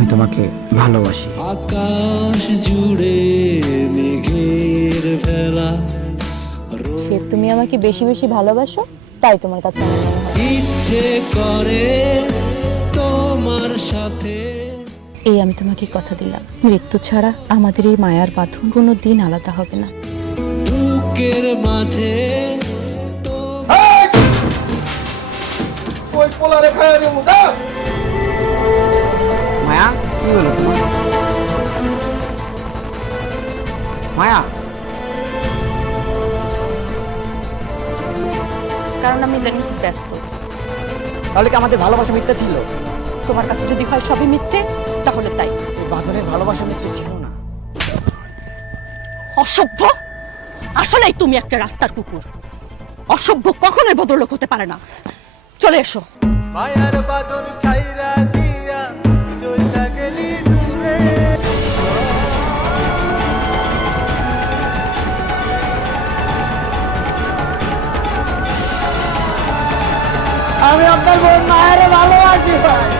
আমি তোমাকে ভালোবাসি। আকাশ জুড়ে মেঘের ভেলা, সে তুমি আমাকে বেশি বেশি ভালোবাসো, তাই তোমার কাছে আমার মনে হয়। ইচ্ছে করে তোমার সাথে। এই আমি তোমাকে কথা দিলাম, মৃত্যু ছাড়া আমাদের এই মায়ার বাঁধন কোনো দিন আলাদা হবে না। বুকের মাঝে মায়া, কি হলো তোমার? মায়া, কারণ আমি ইদানিং খুব ব্যস্ত। তাহলে কি আমাদের ভালোবাসা মিথ্যা ছিল? তোমার কাছে যদি হয় সবই মিথ্যে, তাহলে তাই। এই বাঁধনের ভালোবাসা মিথ্যে ছিল না। অসভ্য, আসলেই তুমি একটা রাস্তার কুকুর। অসভ্য কখনোই ভদ্রলোক হতে পারে না। চলে এসো। মায়ার বাদন ছাইরা দিয়া চইলা গেলি দূরে। আমি আপনার বোন মায়ের ভালোবাসি ভাই।